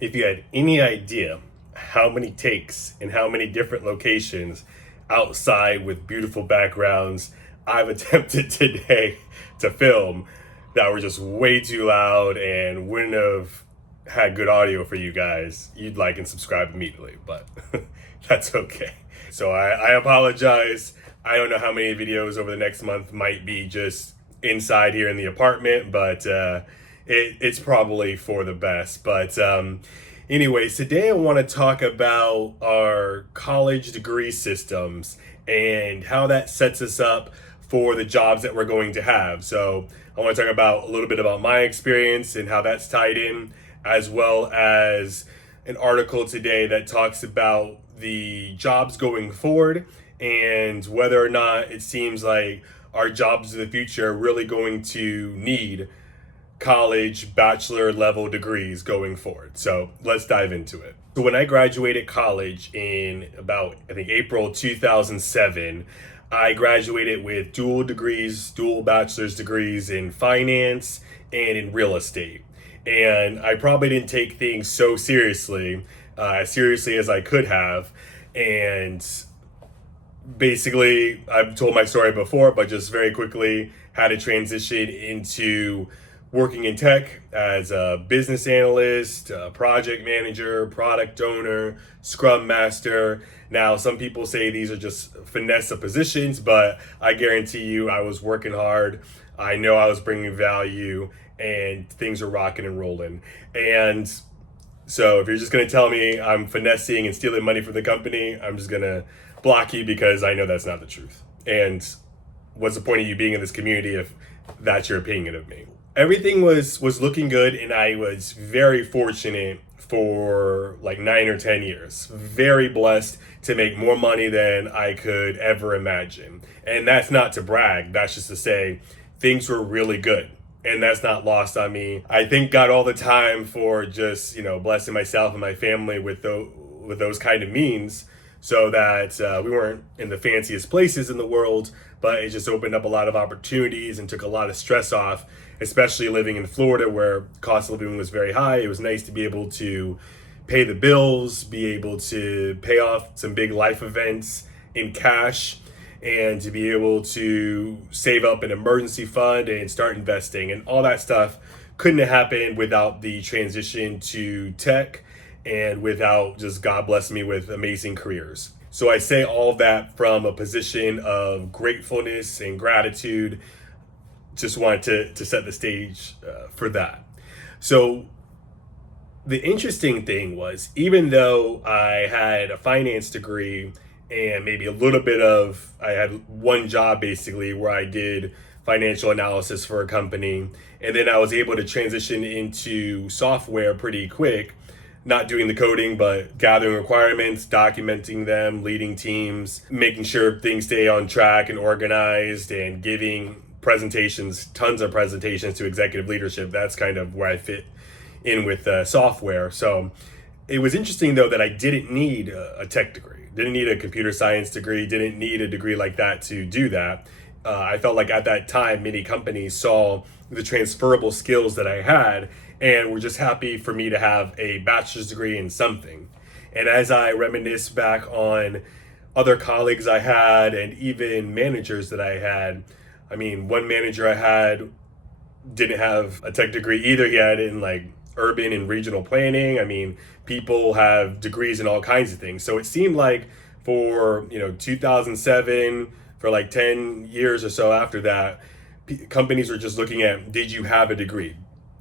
If you had any idea how many takes in how many different locations outside with beautiful backgrounds I've attempted today to film that were just way too loud and wouldn't have had good audio for you guys, you'd like and subscribe immediately, but that's okay. So I apologize. I don't know how many videos over the next month might be just inside here in the apartment, but it's probably for the best. But anyways, today I want to talk about our college degree systems and how that sets us up for the jobs that we're going to have. So I want to talk about a little bit about my experience and how that's tied in, as well as an article today that talks about the jobs going forward and whether or not it seems like our jobs of the future are really going to need college bachelor level degrees going forward. So let's dive into it. So when I graduated college in about, I think, April 2007, I graduated with dual degrees, dual bachelor's degrees in finance and in real estate. And I probably didn't take things so seriously, as seriously as I could have. And basically, I've told my story before, but just very quickly had to transition into working in tech as a business analyst, a project manager, product owner, scrum master. Now, some people say these are just finesse of positions, but I guarantee you I was working hard. I know I was bringing value and things are rocking and rolling. And so if you're just going to tell me I'm finessing and stealing money from the company, I'm just going to block you because I know that's not the truth. And what's the point of you being in this community if that's your opinion of me? Everything was looking good, and I was very fortunate for like 9 or 10 years. Very blessed to make more money than I could ever imagine. And that's not to brag, that's just to say things were really good. And that's not lost on me. I thank God all the time for just, blessing myself and my family with those kind of means, so that we weren't in the fanciest places in the world, but it just opened up a lot of opportunities and took a lot of stress off, especially living in Florida where cost of living was very high. It was nice to be able to pay the bills, be able to pay off some big life events in cash, and to be able to save up an emergency fund and start investing. And all that stuff couldn't have happened without the transition to tech and without just God blessing me with amazing careers. So I say all of that from a position of gratefulness and gratitude. Just wanted to set the stage for that. So the interesting thing was, even though I had a finance degree and maybe a little bit of, I had one job basically where I did financial analysis for a company, and then I was able to transition into software pretty quick, not doing the coding, but gathering requirements, documenting them, leading teams, making sure things stay on track and organized, and giving presentations, tons of presentations to executive leadership. That's kind of where I fit in with software. So it was interesting though that I didn't need a tech degree, didn't need a computer science degree, didn't need a degree like that to do that. I felt like at that time, many companies saw the transferable skills that I had and were just happy for me to have a bachelor's degree in something. And as I reminisce back on other colleagues I had and even managers that I had, I mean, one manager I had didn't have a tech degree either. He had it in like urban and regional planning. I mean, people have degrees in all kinds of things. So it seemed like for, 2007, for like 10 years or so after that, companies were just looking at, did you have a degree?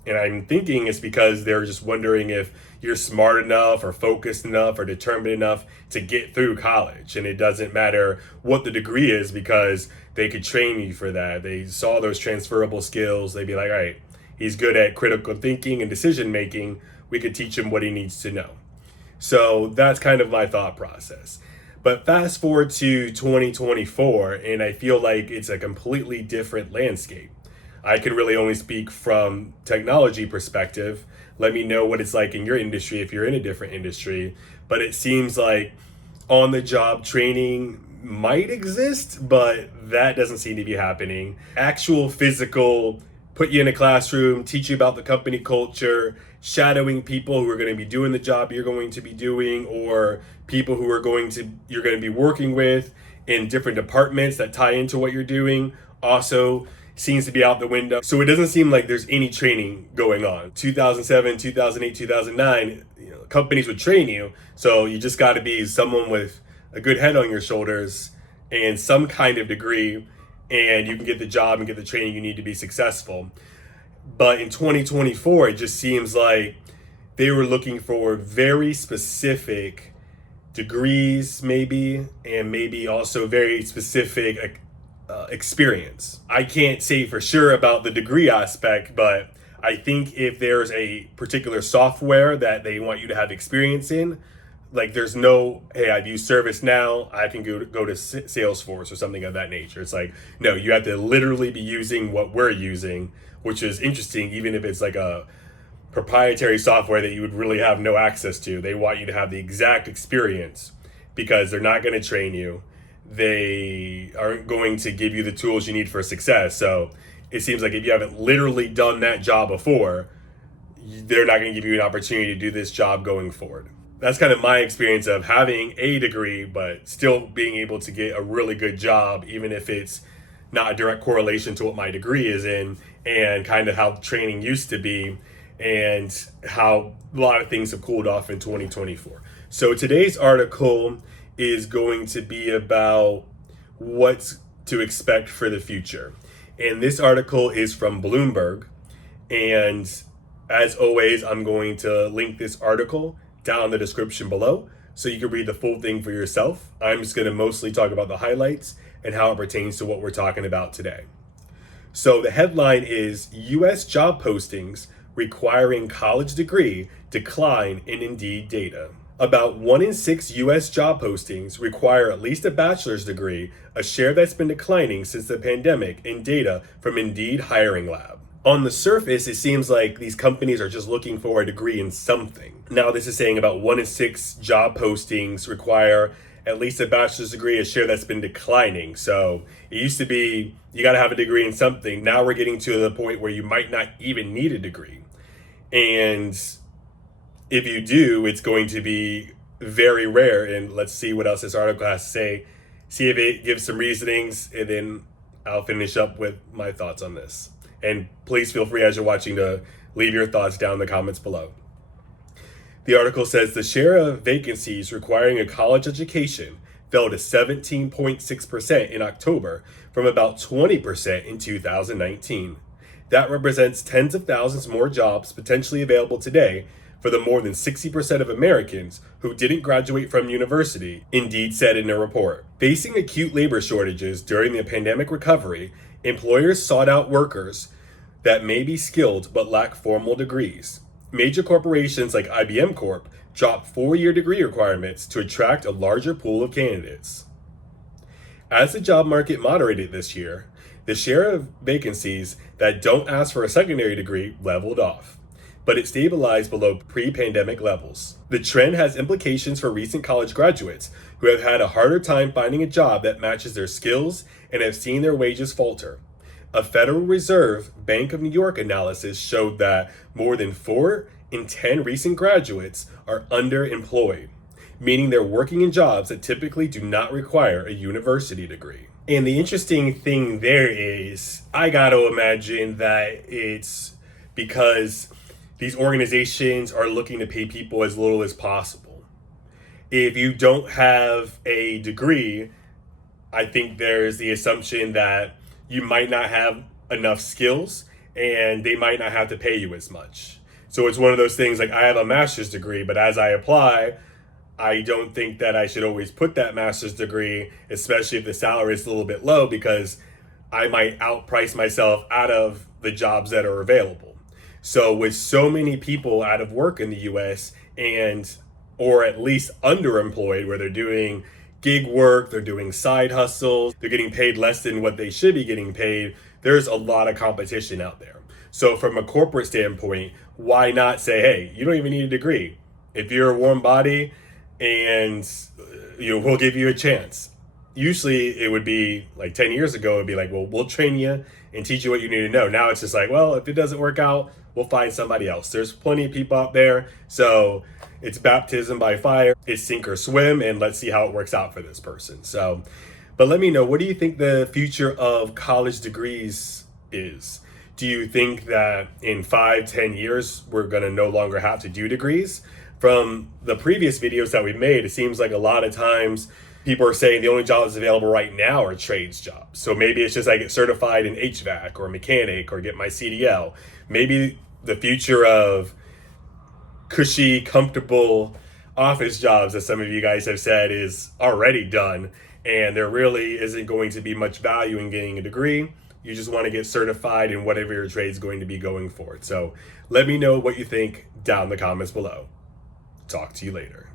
And I'm thinking it's because they're just wondering if you're smart enough or focused enough or determined enough to get through college. And it doesn't matter what the degree is because they could train you for that. They saw those transferable skills. They'd be like, all right, he's good at critical thinking and decision making. We could teach him what he needs to know. So that's kind of my thought process. But fast forward to 2024, and I feel like it's a completely different landscape. I can really only speak from technology perspective. Let me know what it's like in your industry if you're in a different industry. But it seems like on-the-job training might exist, but that doesn't seem to be happening. Actual physical put you in a classroom, teach you about the company culture, shadowing people who are going to be doing the job you're going to be doing, or people who are you're going to be working with in different departments that tie into what you're doing, also seems to be out the window. So it doesn't seem like there's any training going on. 2007, 2008, 2009, companies would train you. So you just got to be someone with a good head on your shoulders and some kind of degree, and you can get the job and get the training you need to be successful. But in 2024, it just seems like they were looking for very specific degrees, maybe, and maybe also very specific experience. I can't say for sure about the degree aspect, but I think if there's a particular software that they want you to have experience in, like there's no, hey, I've used ServiceNow, I can go to Salesforce or something of that nature. It's like, no, you have to literally be using what we're using, which is interesting, even if it's like a proprietary software that you would really have no access to. They want you to have the exact experience because they're not going to train you. They aren't going to give you the tools you need for success. So it seems like if you haven't literally done that job before, they're not going to give you an opportunity to do this job going forward. That's kind of my experience of having a degree, but still being able to get a really good job, even if it's not a direct correlation to what my degree is in, and kind of how training used to be and how a lot of things have cooled off in 2024. So today's article is going to be about what to expect for the future. And this article is from Bloomberg. And as always, I'm going to link this article down in the description below so you can read the full thing for yourself. I'm just going to mostly talk about the highlights and how it pertains to what we're talking about today. So the headline is U.S. job postings requiring college degree decline in Indeed data. About 1 in 6 U.S. job postings require at least a bachelor's degree, a share that's been declining since the pandemic in data from Indeed Hiring Lab. On the surface, it seems like these companies are just looking for a degree in something. Now, this is saying about 1 in 6 job postings require at least a bachelor's degree, a share that's been declining. So it used to be you got to have a degree in something. Now we're getting to the point where you might not even need a degree. And if you do, it's going to be very rare. And let's see what else this article has to say. See if it gives some reasonings, and then I'll finish up with my thoughts on this. And please feel free as you're watching to leave your thoughts down in the comments below. The article says the share of vacancies requiring a college education fell to 17.6% in October from about 20% in 2019. That represents tens of thousands more jobs potentially available today for the more than 60% of Americans who didn't graduate from university, Indeed said in a report. Facing acute labor shortages during the pandemic recovery, employers sought out workers that may be skilled but lack formal degrees. Major corporations like IBM Corp dropped 4-year degree requirements to attract a larger pool of candidates. As the job market moderated this year, the share of vacancies that don't ask for a secondary degree leveled off, but it stabilized below pre-pandemic levels. The trend has implications for recent college graduates who have had a harder time finding a job that matches their skills and have seen their wages falter. A Federal Reserve Bank of New York analysis showed that more than 4 in 10 recent graduates are underemployed, meaning they're working in jobs that typically do not require a university degree. And the interesting thing there is, I gotta imagine that it's because these organizations are looking to pay people as little as possible. If you don't have a degree, I think there's the assumption that you might not have enough skills and they might not have to pay you as much. So it's one of those things like I have a master's degree, but as I apply, I don't think that I should always put that master's degree, especially if the salary is a little bit low, because I might outprice myself out of the jobs that are available. So with so many people out of work in the US or at least underemployed, where they're doing gig work, they're doing side hustles, they're getting paid less than what they should be getting paid, there's a lot of competition out there. So from a corporate standpoint, why not say, hey, you don't even need a degree. If you're a warm body and we'll give you a chance. Usually it would be like 10 years ago, it'd be like, well, we'll train you and teach you what you need to know. Now it's just like, well, if it doesn't work out, we'll find somebody else. There's plenty of people out there. So it's baptism by fire, it's sink or swim, and let's see how it works out for this person. So, but let me know, what do you think the future of college degrees is? Do you think that in 5-10 years, we're gonna no longer have to do degrees? From the previous videos that we made, it seems like a lot of times people are saying the only jobs available right now are trades jobs. So maybe it's just I get certified in HVAC or mechanic or get my CDL. Maybe the future of cushy, comfortable office jobs, as some of you guys have said, is already done. And there really isn't going to be much value in getting a degree. You just want to get certified in whatever your trade is going to be going for. So let me know what you think down in the comments below. Talk to you later.